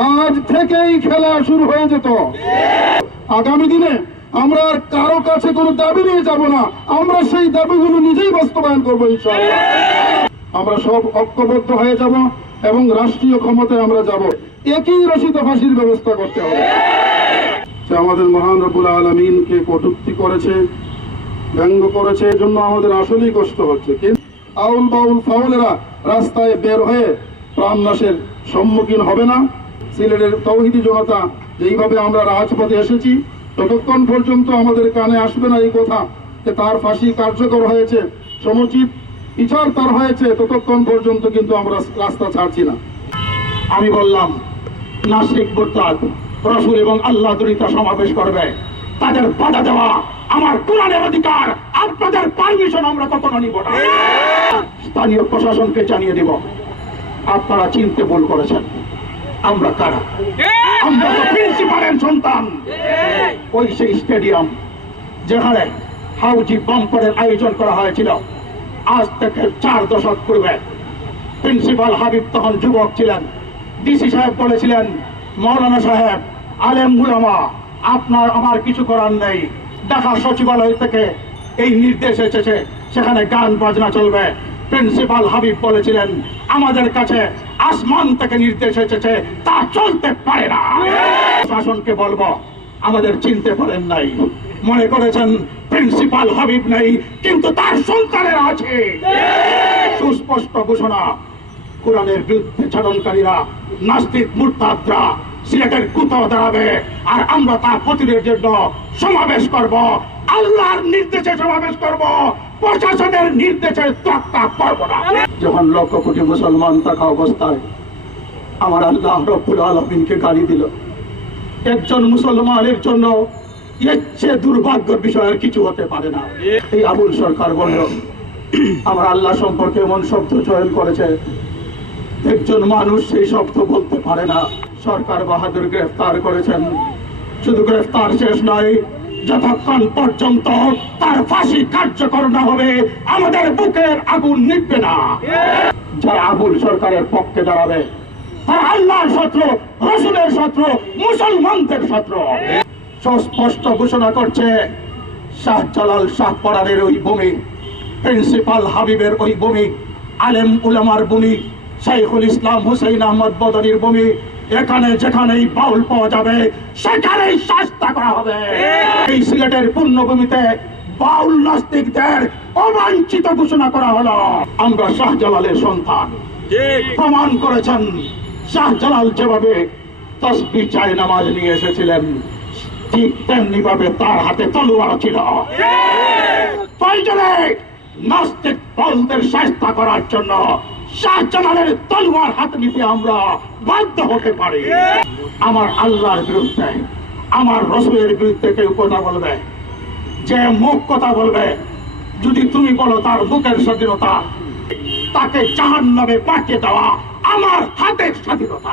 আজ থেকেই খেলা শুরু হয়ে যেত। আগামী দিনে আমরা আর কারো কাছে কোনো দাবি নিয়ে যাব না, আমরা সেই দাবিগুলো নিজেই বাস্তবায়ন করবো ইনশাআল্লাহ। আমরা সব ঐক্যবদ্ধ হয়ে যাব এবং রাষ্ট্রীয় ক্ষমতায় আমরা যাব। একই রচিত ফাঁসির ব্যবস্থা করতে হবে। আমাদের মহান রব্বুল আলামিনকে কটূক্তি করেছে, ব্যঙ্গ করেছে, এজন্য আমাদের আসলেই কষ্ট হচ্ছে। কিন্তু আউল বাউল ফাউলেরা রাস্তায় বের হয়ে প্রাণনাশের সম্মুখীন হবে না। সিলেটের তৌহিদি জনতা যেইভাবে আমরা রাজপথে এসেছি, ততক্ষণ পর্যন্ত আমাদের কানে আসবে না এই কথা যে তার ফাঁসি কার্যকর হয়েছে, সমুচিত বিচার তার হয়েছে, ততক্ষণ পর্যন্ত কিন্তু আমরা রাস্তা ছাড়ছি না। আমি বললাম নাস্তিক মুরতাদ রাসূল এবং আল্লাহ দুরিতা সমাবেশ করবে, তাদের বাধা দেওয়া আমার কোরআনের অধিকার। আপনাদের পারমিশন আমরা কখনো নিব না। স্থানীয় প্রশাসনকে জানিয়ে দিব, আপনারা চিনতে ভুল করেছেন। আমরা কারা? আমরা তো প্রিন্সিপালের সন্তান। ওই সেই স্টেডিয়াম যেখানে হাউজি বাম্পারের আয়োজন করা হয়েছিল আজ থেকে 4 দশক পূর্বে, প্রিন্সিপাল হাবিব তখন যুবক ছিলেন। ডিসি সাহেব বলেছিলেন, মৌলানা সাহেব, আলেম উলামা, আপনার আমার কিছু করার নেই। ঢাকা সচিবালয় থেকে এই নির্দেশ এসেছে, সেখানে গান বাজনা চলবে। প্রিন্সিপাল হাবিব বলেছিলেন, আমাদের কাছে আসমান থেকে নির্দেশ এসেছে, তা চলতে পারে না। শাসনকে বলবো, আমাদের চিনতে পারেন নাই, মনে করেছেন প্রিন্সিপাল হাবিব নেই, কিন্তু তার সন্তানেরা আছে। সুস্পষ্ট ঘোষণা, কোরআনের বিরুদ্ধে চাটনকারীরা, নাস্তিক মুরতাদরা সিলেটের কোথাও দাঁড়াবে, আর আমরা তার প্রতিরোধের জন্য সমাবেশ করব। আল্লাহর নির্দেশে সমাবেশ করব, প্রশাসনের নির্দেশে তোয়াক্কা করব না। যখন লক্ষ কোটি মুসলমান থাকা অবস্থায় আমার আল্লাহ রব্বুল আলামিনকে গালি দিল, একজন মুসলমানের জন্য এর চেয়ে দুর্ভাগ্যের বিষয় আর কিছু হতে পারে না। এই আবুল সরকার বলল, আমার আল্লাহ সম্পর্কে এমন শব্দ চয়ন করেছে, একজন মানুষ সেই শব্দ বলতে পারে না। সরকার বাহাদুর গ্রেফতার করেছেন, শুধু গ্রেফতার শেষ নয়, যতক্ষণ পর্যন্ত তার ফাঁসি কার্যকর না হবে আমাদের বুকের আগুন নিভবে না। যারা আবুল সরকারের পক্ষে দাঁড়াবে তারা আল্লাহর শত্রু, রাসূলের শত্রু, মুসলমানদের শত্রু। সুস্পষ্ট ঘোষণা করছে, শাহজালাল শাহপরানের ওই ভূমি, প্রিন্সিপাল হাবিবের ওই ভূমি, আলেম উলামার ভূমি, শাইখুল ইসলাম হুসাইন আহমদ বদনির ভূমি, এখানে যেখানেই বাউল পাওয়া যাবে সেখানেই শাস্তি করা হবে। এই সিলেটের পূর্ণভূমিতে বাউল নাস্তিকদের অবাঞ্ছিত ঘোষণা করা হলো। আমরা শাহজালালের সন্তান। প্রমাণ করেছেন, শাহজালাল যেভাবে তাসবিহ চায় নামাজ নিয়ে এসেছিলেন, ঠিক তেমনি ভাবে তার হাতে তলোয়ার ছিল। প্রয়োজনে নাস্তিক দলদের শাস্তি করার জন্য শাহজালালের তলোয়ার হাতে নিতে আমরা বাধ্য হতে পারি। আমার আল্লাহর বিরুদ্ধে, আমার রাসূলের বিরুদ্ধে কেউ কথা বলবে, যে মুখ কথা বলবে, যদি তুমি বলো তার বুকের স্বাধীনতা, তাকে জাহান্নামে পাঠিয়ে দেওয়া আমার হাতের স্বাধীনতা।